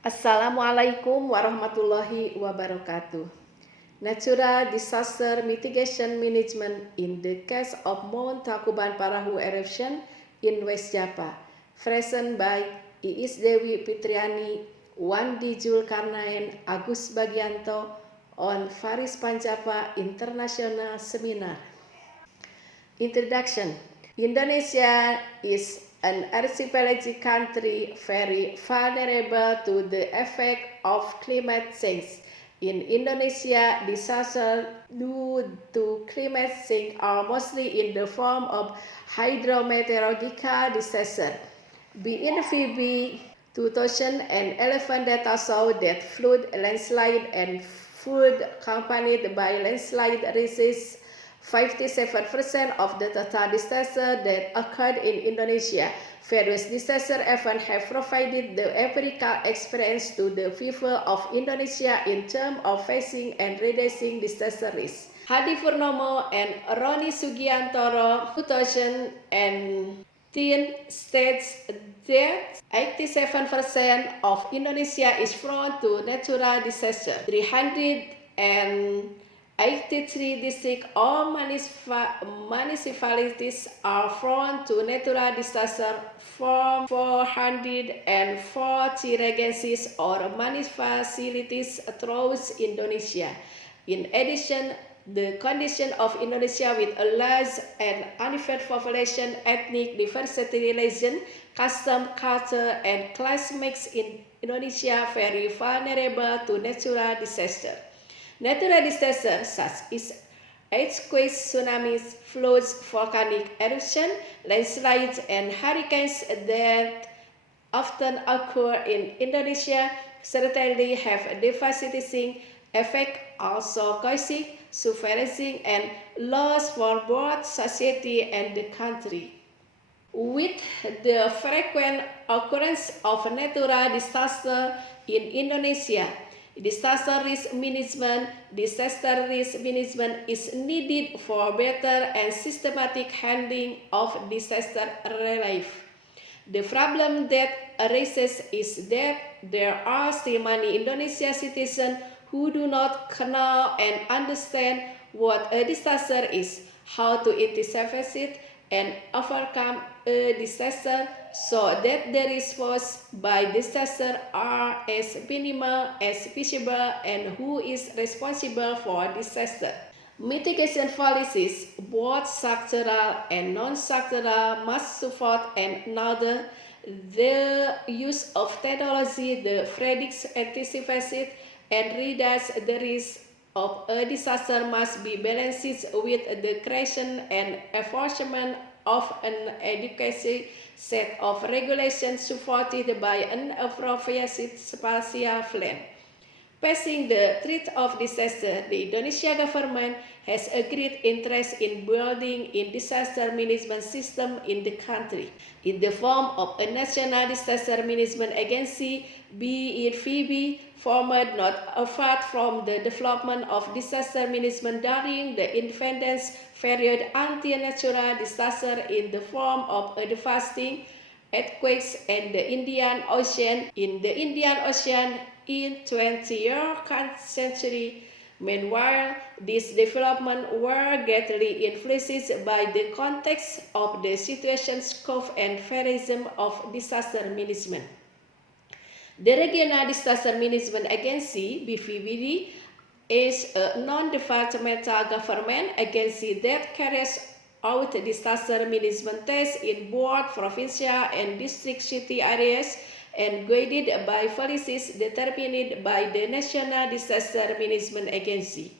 Assalamualaikum warahmatullahi wabarakatuh. Natural disaster mitigation management in the case of Mount Tangkuban Parahu eruption in West Java. Present by Iis Dewi Fitriani, Wandi Julkarnain, Agus Bagianto on Faris Panjava International Seminar. Introduction. Indonesia is an archipelagic country very vulnerable to the effect of climate change. In Indonesia, disasters due to climate change are mostly in the form of hydrometeorological disasters. BNPB 2011 data show that flood, landslide, and flood accompanied by landslide reaches 57% of the total disasters that occurred in Indonesia. Various disaster events have provided the empirical experience to the people of Indonesia in terms of facing and reducing disaster risk. Hadi Purnomo and Roni Sugiantoro 2010 states that 87% of Indonesia is prone to natural disaster. 383 districts or municipalities are prone to natural disaster from 440 regencies or municipalities throughout Indonesia. In addition, the condition of Indonesia with a large and uneven population, ethnic diversity, religion, custom, culture, and class makes in Indonesia very vulnerable to natural disaster. Natural disasters such as earthquakes, tsunamis, floods, volcanic eruption, landslides, and hurricanes that often occur in Indonesia certainly have a devastating effect, also causing suffering and loss for both society and the country. With the frequent occurrence of natural disaster in Indonesia, disaster risk management is needed for better and systematic handling of disaster relief. The problem that arises is that there are still many Indonesian citizens who do not know and understand what a disaster is, how to anticipate it, and overcome a disaster so that the response by disaster are as minimal as possible and who is responsible for disaster. Mitigation policies, both structural and non-structural, must support and another the use of technology that predicts, anticipates, and reduces the risk of a disaster must be balanced with the creation and enforcement of an adequate set of regulations supported by an appropriate spatial plan. Facing the threat of disaster, the Indonesia government has a great interest in building a disaster management system in the country, in the form of a National Disaster Management Agency, BNPB, formed not apart from the development of disaster management during the independence period until natural disaster in the form of a devastating earthquakes in the Indian Ocean in 20th century. Meanwhile, these developments were greatly influenced by the context of the situation, scope, and mechanism of disaster management. The Regional Disaster Management Agency, BPBD, is a non-departmental government agency that carries out disaster management tests in both provincial and district city areas and guided by policies determined by the National Disaster Management Agency.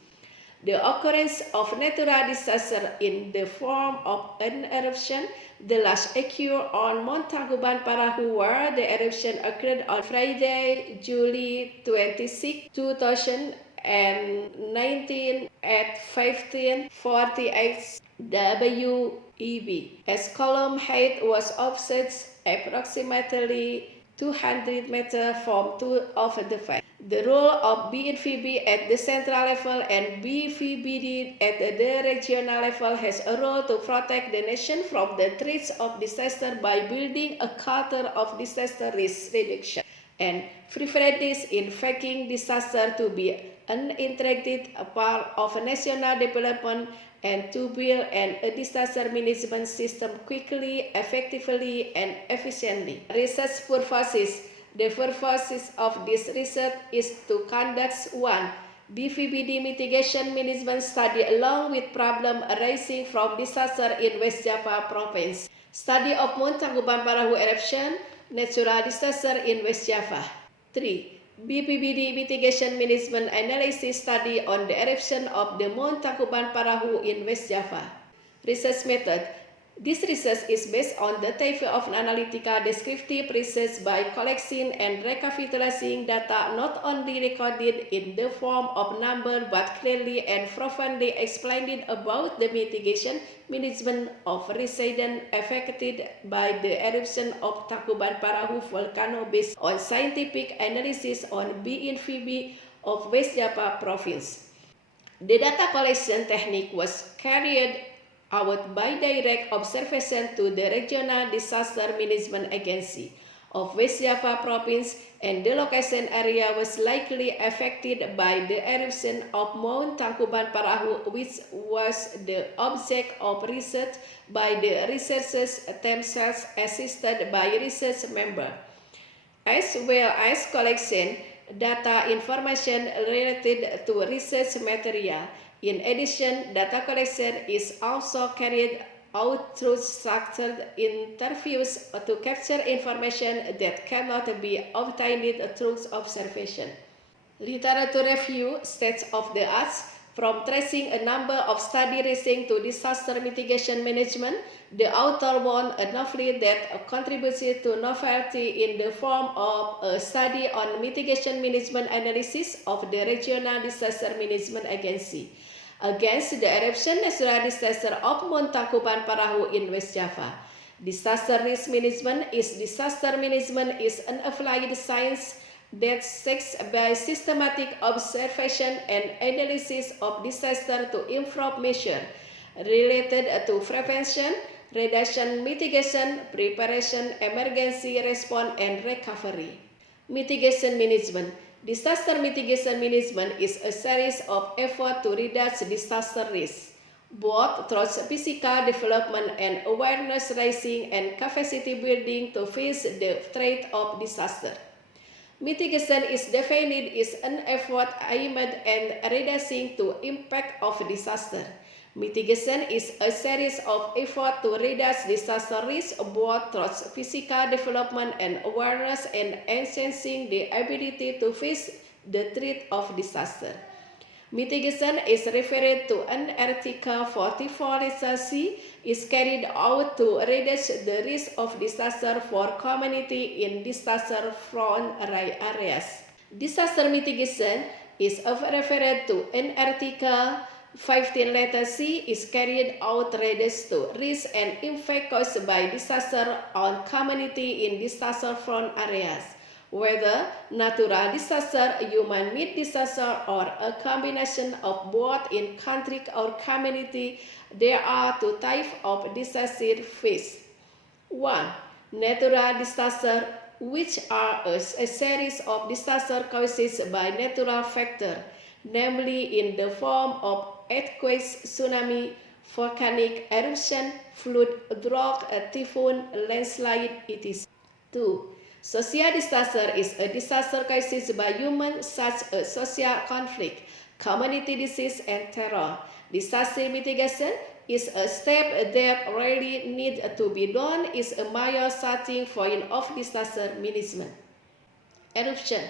The occurrence of natural disaster in the form of an eruption, the last occurred on Mount Tangkuban Parahu, where the eruption occurred on Friday, July 26, 2019 at 15:48 WEB. As column height was offset approximately 200 meters from two of the five. The role of BNPB at the central level and BPBD at the regional level has a role to protect the nation from the threats of disaster by building a culture of disaster risk reduction and preparedness in faking disaster to be an integrated part of national development and to build a disaster management system quickly, effectively, and efficiently. Research purposes. The purposes of this research is to conduct one BPBD mitigation management study along with problem arising from disaster in West Java province. Study of Mount Tangkuban Parahu eruption, natural disaster in West Java. 3. BPBD mitigation management analysis study on the eruption of the Mount Tangkuban Parahu in West Java. Research method. This research is based on the type of analytical descriptive research by collecting and recapitulating data not only recorded in the form of number but clearly and profoundly explaining about the mitigation management of residents affected by the eruption of Tangkuban Parahu volcano based on scientific analysis on BNPB of West Java province. The data collection technique was carried out by direct observation to the Regional Disaster Management Agency of West Java Province, and the location area was likely affected by the eruption of Mount Tangkuban Parahu, which was the object of research by the researchers themselves assisted by research members, as well as collection data information related to research material. In addition, data collection is also carried out through structured interviews to capture information that cannot be obtained through observation. Literature review, state of the art, from tracing a number of studies relating to disaster mitigation management. The author won a novel that contributed to novelty in the form of a study on mitigation management analysis of the Regional Disaster Management Agency against the eruption natural disaster of Mount Tangkuban Parahu in West Java. Disaster risk management is an applied science that seeks by systematic observation and analysis of disaster to improve measures related to prevention, reduction, mitigation, preparation, emergency response, and recovery. Mitigation management. Disaster mitigation management is a series of efforts to reduce disaster risk, both through physical development and awareness raising and capacity building to face the threat of disaster. Mitigation is defined as an effort aimed at reducing the impact of disaster. Mitigation is a series of efforts to reduce disaster risk both through physical development and awareness and enhancing the ability to face the threat of disaster. Mitigation is referred to an Article 44 legislation is carried out to reduce the risk of disaster for community in disaster-prone areas. Disaster mitigation is referred to an Article 15 letter C is carried out reduce to risk and impact caused by disaster on community in disaster-prone areas, whether natural disaster, human-made disaster, or a combination of both in country or community. There are two types of disaster faced. 1. Natural disaster, which are a series of disaster caused by natural factors, namely in the form of earthquakes, tsunami, volcanic eruption, flood, drought, typhoon, landslide, etc. 2. Social disaster is a disaster caused by humans such as social conflict, community disease, and terror. Disaster mitigation is a step that really needs to be done is a major starting point of disaster management. Eruption.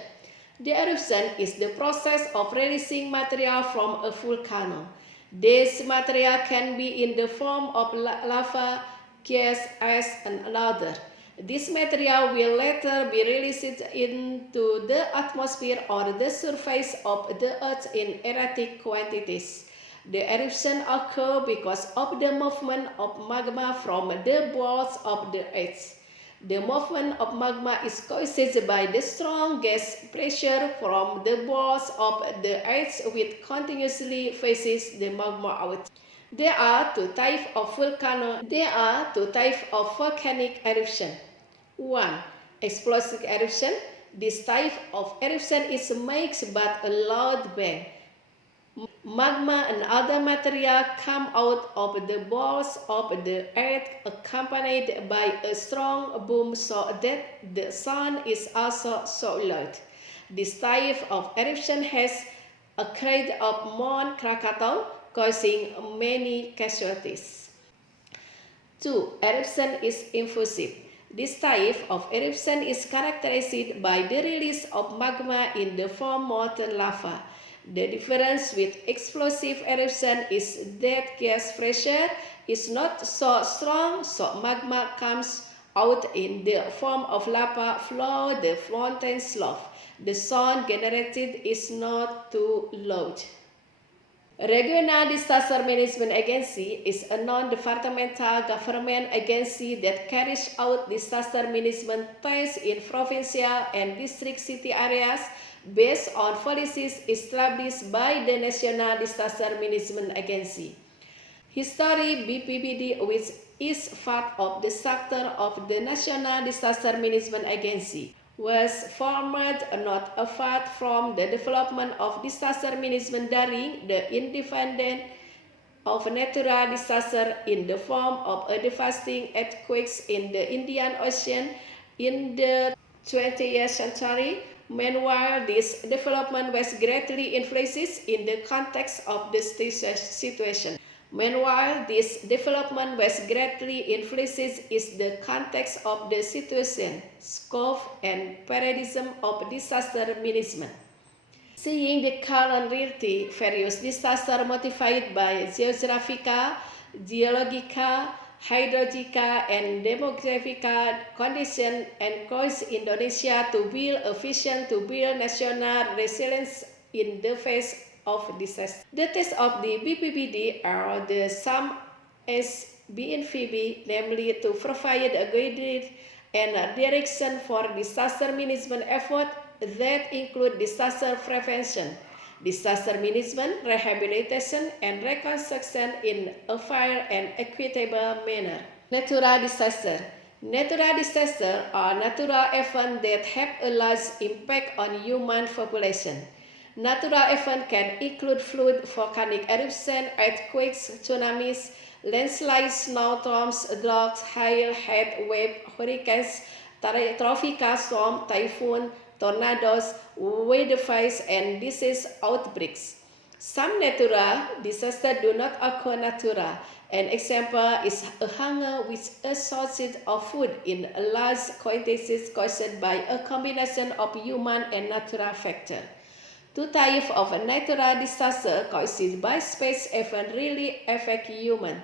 The eruption is the process of releasing material from a volcano. This material can be in the form of lava, gas, ice, and another. This material will later be released into the atmosphere or the surface of the earth in erratic quantities. The eruption occurs because of the movement of magma from the balls of the earth. The movement of magma is caused by the strong gas pressure from the balls of the earth which continuously faces the magma out. There are two types of volcanic eruption. 1. Explosive eruption. This type of eruption is mixed but a loud bang. Magma and other material come out of the balls of the earth accompanied by a strong boom so that the sound is also so loud. This type of eruption has occurred of Mount Krakatau, causing many casualties. 2. Eruption is effusive. This type of eruption is characterized by the release of magma in the form molten lava. The difference with explosive eruption is that gas pressure is not so strong, so magma comes out in the form of lava flow the mountain slope. The sound generated is not too loud. Regional Disaster Management Agency is a non-departmental government agency that carries out disaster management tasks in provincial and district city areas based on policies established by the National Disaster Management Agency. History BPBD, which is part of the sector of the National Disaster Management Agency, was formed not apart from the development of disaster management during the independence of natural disaster in the form of a devastating earthquakes in the Indian Ocean in the 20th century. Meanwhile, this development was greatly influenced in the context of the situation. Meanwhile, this development was greatly influenced in the context of the situation, scope, and paradigm of disaster management. Seeing the current reality, various disasters motivated by geographical, geological, hydrological, and demographical conditions and cause Indonesia to build a vision to build national resilience in the face of disaster. The tasks of the BPBD are the same as BNPB, namely to provide a guidance and a direction for disaster management effort that include disaster prevention, disaster management, rehabilitation, and reconstruction in a fair and equitable manner. Natural disaster. Natural disasters are natural events that have a large impact on human population. Natural events can include flood, volcanic eruption, earthquakes, tsunamis, landslides, snowstorms, droughts, hail, heat wave, hurricanes, tropical storm, typhoon, tornadoes, wildfires, and disease outbreaks. Some natural disasters do not occur natural. An example is a hunger with a shortage of food in large quantities caused by a combination of human and natural factors. Two types of natural disaster caused by space events really affect humans,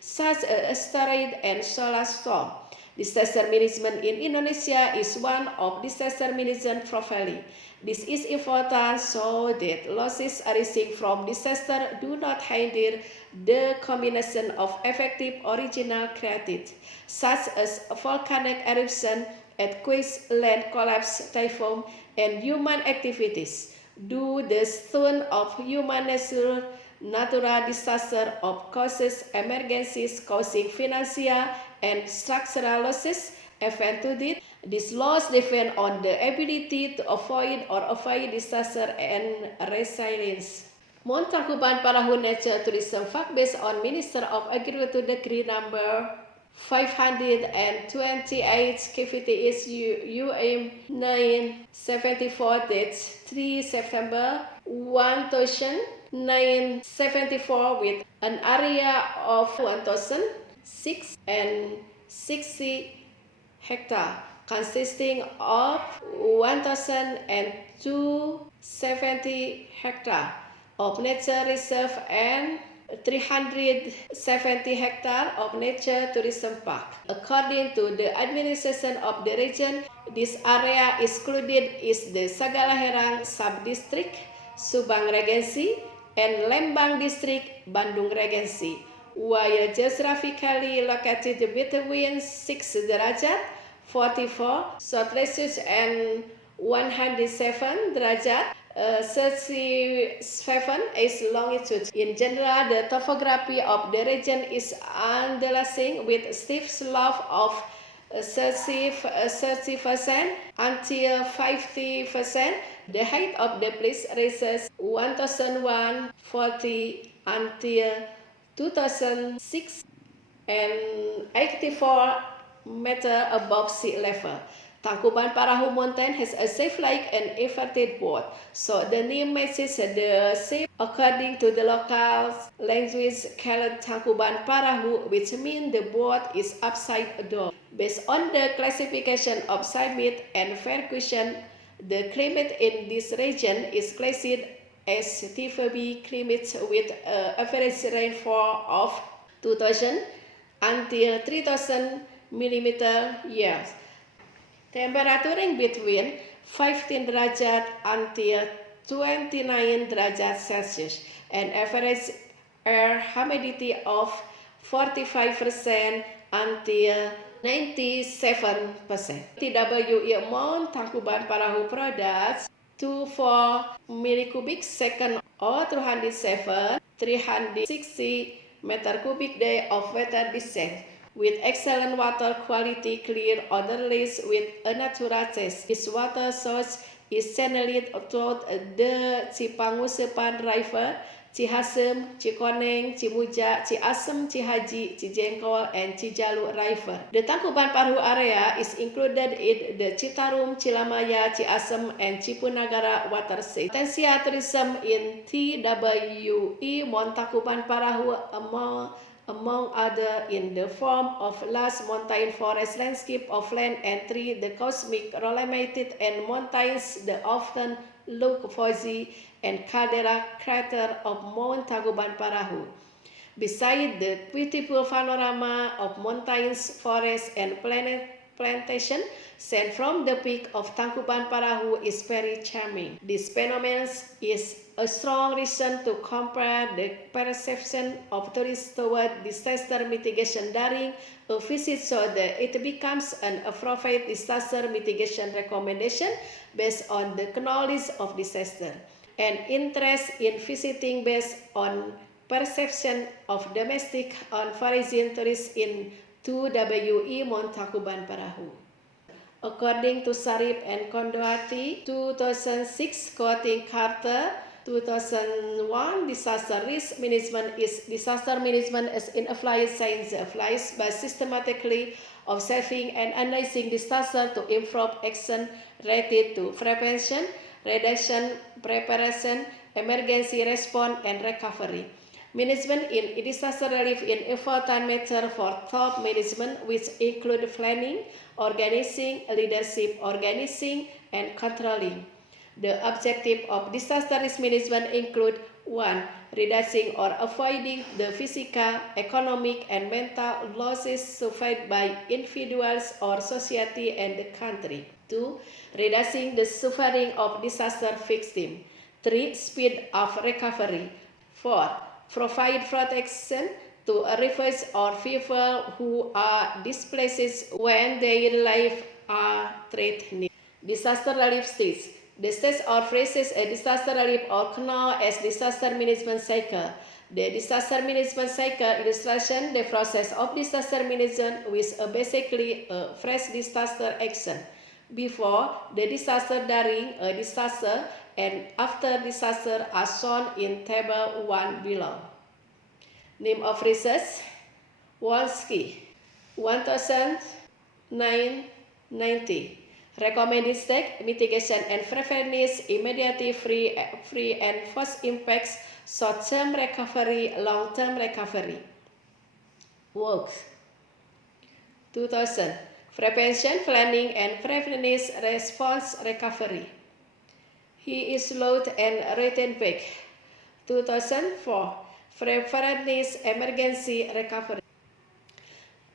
such as asteroid and solar storm. Disaster management in Indonesia is one of disaster management profiling. This is important so that losses arising from disaster do not hinder the combination of effective original created, such as volcanic eruption, earthquakes, land collapse, typhoon, and human activities. Due to the stone of human nature, natural disaster of causes emergencies causing financial and structural losses, event to it. This loss depend on the ability to avoid disaster and resilience. Mount Tangkuban Parahu Nature Tourism Park based on Minister of Agriculture Decree number 528 KVTS UM 974 3 September 1974 with an area of 1,660 hectares, consisting of 1,270 hectares of nature reserve and 370 hectares of nature tourism park. According to the administration of the region, this area excluded is the Sagala-Herang Sub-District, Subang Regency, and Lembang District, Bandung Regency, while geographically located between 6 derajat 44 south latitude and 107 derajat 37 is longitude. In general, the topography of the region is undulating with steep slope of 30% until 50%. The height of the place raises 1,140 until 2006 and 84 meters above sea level. Tangkuban Parahu Mountain has a shape like an inverted boat, so the name matches the shape according to the local language called Tangkuban Parahu, which means the boat is upside down. Based on the classification of climate and fair question, the climate in this region is classed as TVB climate with average rainfall of 2,000 until 3,000 millimeter years. Temperature between 15 derajat until 29 derajat Celsius and average air humidity of 45% until 97%. TWE amount Tangkuban Parahu products 24 millicubic second or 360 meter cubic day of water descent with excellent water quality, clear, odorless, with a natural taste. This water source is channeled through the Cipangusepan River, Cihasem, Cikoneng, Cimuja, Ciasem, Cihaji, Cijengkol, and Cijaluk River. The Tangkuban Parahu area is included in the Citarum, Cilamaya, Ciasem, and Cipunagara watershed. Potensial tourism in TWE Mount Tangkuban Parahu among other in the form of large mountain forest landscape of land and tree, the cosmic Dolomite and mountains, the often look foggy and caldera crater of Mount Tangkuban Parahu. Beside the beautiful panorama of mountains, forests, and plantation seen from the peak of Tangkuban Parahu is very charming. This phenomenon is a strong reason to compare the perception of tourists toward disaster mitigation during a visit so that it becomes an appropriate disaster mitigation recommendation based on the knowledge of disaster, and interest in visiting based on perception of domestic and foreign tourists in 2WE Mount Tangkuban Parahu. According to Sharif and Kondoati, 2006, quoting Carter, 2001, disaster risk management is disaster management as in applied science applies by systematically observing and analyzing disaster to improve action related to prevention, reduction, preparation, emergency response, and recovery. Management in disaster relief is important matter for top management, which include planning, organizing, leadership, organizing, and controlling. The objective of disaster risk management include 1. Reducing or avoiding the physical, economic, and mental losses suffered by individuals or society and the country. 2. Reducing the suffering of disaster victims. 3. Speed of recovery. 4. Provide protection to refugees or people who are displaced when their lives are threatened. Disaster relief stage. The stage or phases a disaster relief or known as disaster management cycle. The disaster management cycle illustration the process of disaster management with basically a fresh disaster action. Before the disaster, during a disaster, and after disaster are shown in table 1 below. Name of research, Wolski, 1990. Recommended step, mitigation and preparedness, immediate free and post impacts, short-term recovery, long-term recovery. Works. 2000. Prevention, planning, and preparedness response recovery. He is Loud and Rothenbeck. 2004. Preparedness, emergency recovery.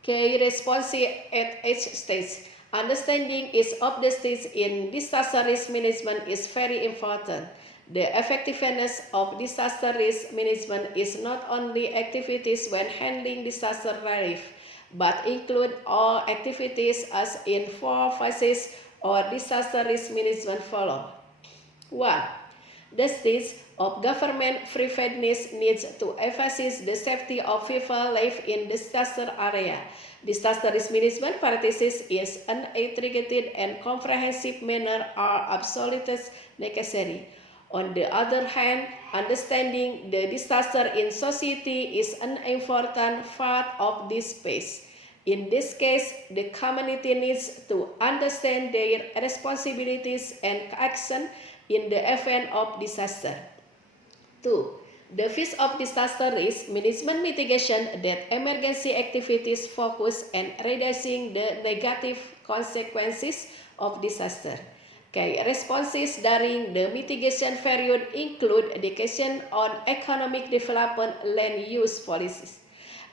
Key response at each stage. Understanding each of the stages in disaster risk management is very important. The effectiveness of disaster risk management is not only activities when handling disaster relief, but include all activities as in 4 phases or disaster risk management follow. 1. The stage of government preparedness needs to emphasize the safety of people live in disaster area. Disaster risk management practices is an integrated and comprehensive manner are absolutely necessary. On the other hand, understanding the disaster in society is an important part of this space. In this case, the community needs to understand their responsibilities and action in the event of disaster. 2. The phase of disaster risk management mitigation that emergency activities focus on reducing the negative consequences of disaster. Key responses during the mitigation period include education on economic development, land use policies,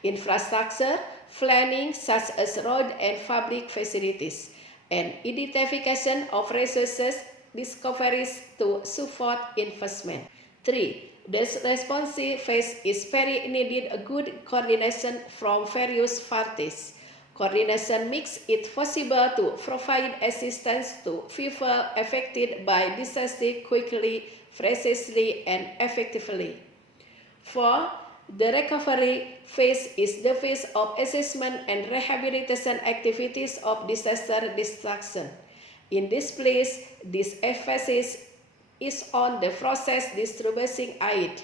infrastructure planning such as road and public facilities, and identification of resources discoveries to support investment. 3. The response phase is very needed a good coordination from various parties. Coordination makes it possible to provide assistance to people affected by disaster quickly, precisely, and effectively. 4. The recovery phase is the phase of assessment and rehabilitation activities of disaster destruction. In this place, this emphasis is on the process distributing aid.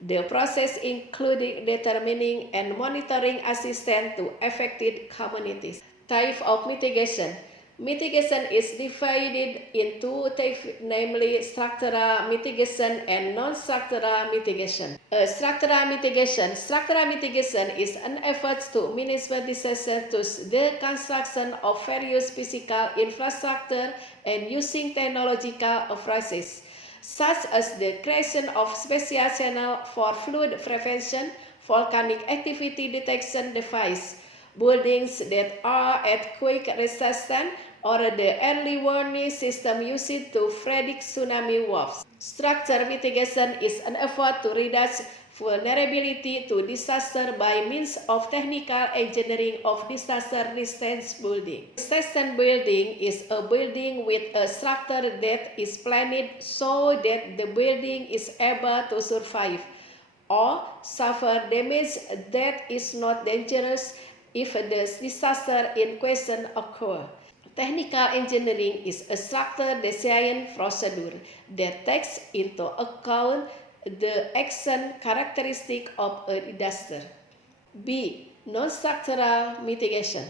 The process including determining and monitoring assistance to affected communities. Type of mitigation. Mitigation is divided into types, namely structural mitigation and non-structural mitigation. Structural mitigation. Structural mitigation is an effort to minimize disaster through the construction of various physical infrastructure and using technological approaches, such as the creation of special channels for flood prevention, volcanic activity detection devices, buildings that are earthquake resistant, or the early warning system used to predict tsunami waves. Structure mitigation is an effort to reduce vulnerability to disaster by means of technical engineering of disaster-resistant building. Resistant building is a building with a structure that is planned so that the building is able to survive or suffer damage that is not dangerous if the disaster in question occurs. Technical engineering is a structure design procedure that takes into account the action characteristic of a disaster. B. Non-structural mitigation.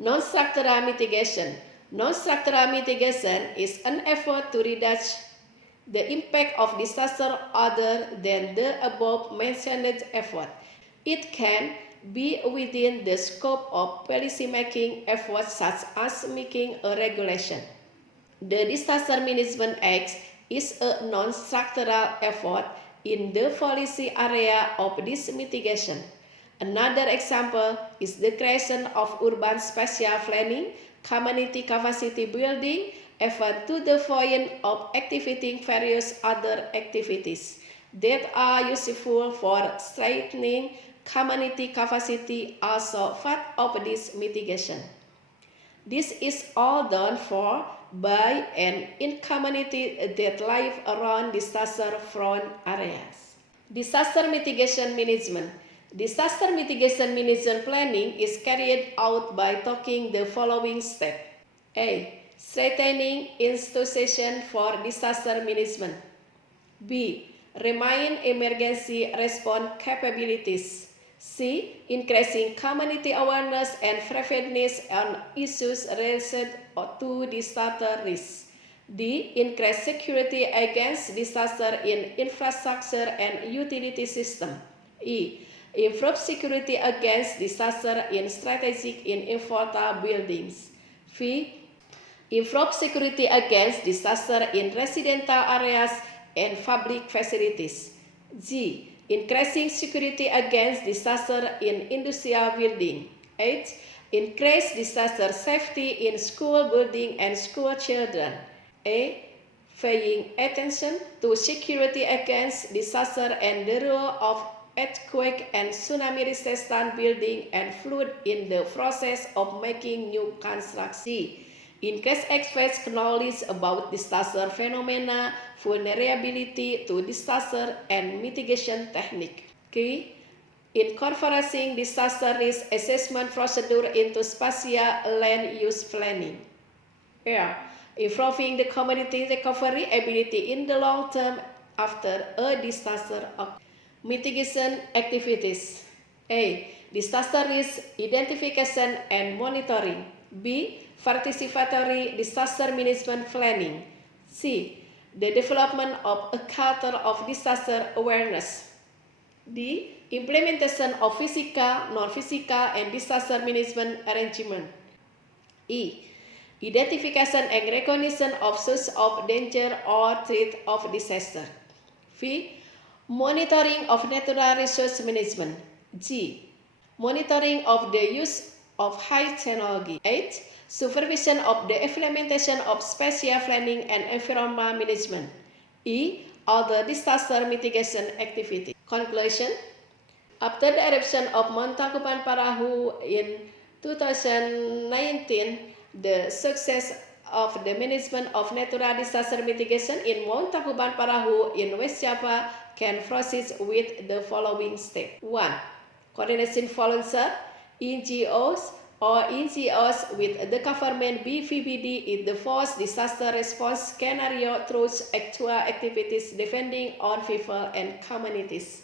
Non-structural mitigation. Non-structural mitigation is an effort to reduce the impact of disaster other than the above mentioned effort. It can be within the scope of policymaking efforts such as making a regulation. The Disaster Management Act is a non-structural effort in the policy area of this mitigation. Another example is the creation of urban spatial planning, community capacity building, effort to the point of activating various other activities that are useful for strengthening community capacity also part of this mitigation. This is all done for, by, and in community that live around disaster-prone areas. Disaster mitigation management. Disaster mitigation management planning is carried out by taking the following steps. A. Strengthening institutions for disaster management. B. Remain emergency response capabilities. C. Increasing community awareness and preparedness on issues related to disaster risk. D. Increase security against disaster in infrastructure and utility system. E. Improve security against disaster in strategic and important buildings. V. Improve security against disaster in residential areas and public facilities. G. Increasing security against disaster in industrial building. H. Increase disaster safety in school building and school children. A. Paying attention to security against disaster and the role of earthquake and tsunami resistant building and flood in the process of making new construction. C. Increase experts' knowledge about disaster phenomena, vulnerability to disaster, and mitigation technique. Key: incorporating disaster risk assessment procedure into spatial land use planning. Improving the community recovery ability in the long term after a disaster occurs. Mitigation activities. A. Disaster risk identification and monitoring. B. Participatory disaster management planning. C. The development of a culture of disaster awareness. D. Implementation of physical, non-physical, and disaster management arrangement. E. Identification and recognition of source of danger or threat of disaster. V. Monitoring of natural resource management. G. Monitoring of the use of high technology. 8. Supervision of the implementation of spatial planning and environmental management. E. Other disaster mitigation activities. Conclusion. After the eruption of Mount Tangkuban Parahu in 2019, the success of the management of natural disaster mitigation in Mount Tangkuban Parahu in West Java can proceed with the following steps. 1. Coordination volunteer, NGOs with the government BPBD in the first disaster response scenario through actual activities depending on people and communities.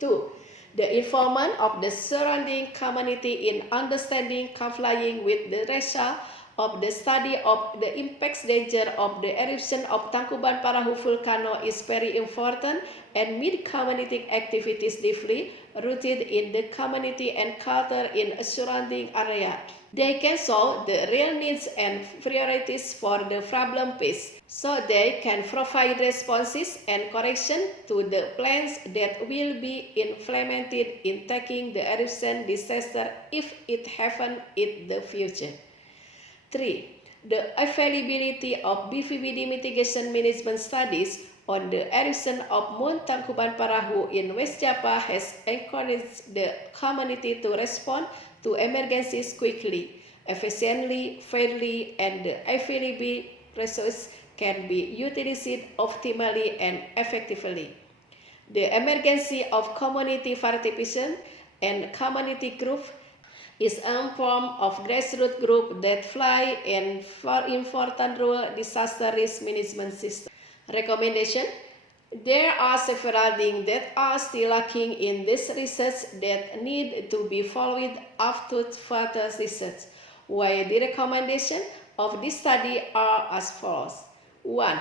2. The involvement of the surrounding community in understanding, complying with the result of the study of the impacts danger of the eruption of Tangkuban Parahu volcano is very important, and mid community activities deeply rooted in the community and culture in a surrounding area. They can show the real needs and priorities for the problem faced, so they can provide responses and correction to the plans that will be implemented in tackling the eruption disaster if it happens in the future. 3. The availability of BPBD mitigation management studies on the eruption of Mount Tangkuban Parahu in West Java has encouraged the community to respond to emergencies quickly, efficiently, fairly, and the available resources can be utilized optimally and effectively. The emergency of community participation and community group is a form of grassroots group that play an important role in disaster risk management system. Recommendation. There are several things that are still lacking in this research that need to be followed up to further research, while the recommendation of this study are as follows. 1.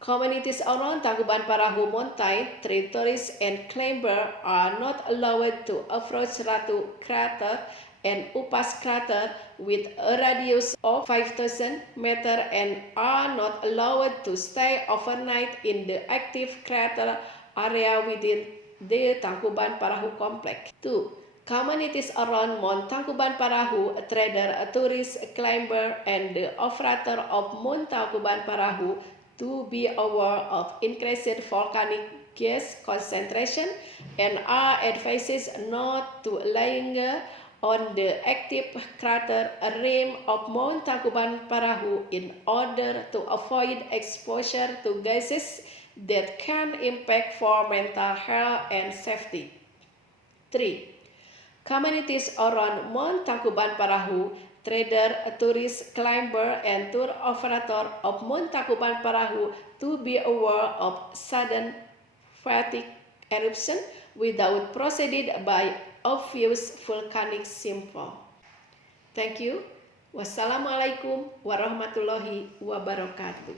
Communities around Tangkuban Parahu mountain territories and climber are not allowed to approach Ratu Crater and Upas Crater with a radius of 5,000 meters and are not allowed to stay overnight in the active crater area within the Tangkuban Parahu complex. 2. Communities around Mount Tangkuban Parahu, a trader, a tourist, a climber, and the operator of Mount Tangkuban Parahu to be aware of increased volcanic gas concentration and are advised not to linger on the active crater rim of Mount Tangkuban Parahu in order to avoid exposure to gases that can impact for mental health and safety. 3. Communities around Mount Tangkuban Parahu, trader, tourist, climber, and tour operator of Mount Tangkuban Parahu to be aware of sudden volcanic eruption without preceded by obvious volcanic symptom. Thank you. Wassalamualaikum warahmatullahi wabarakatuh.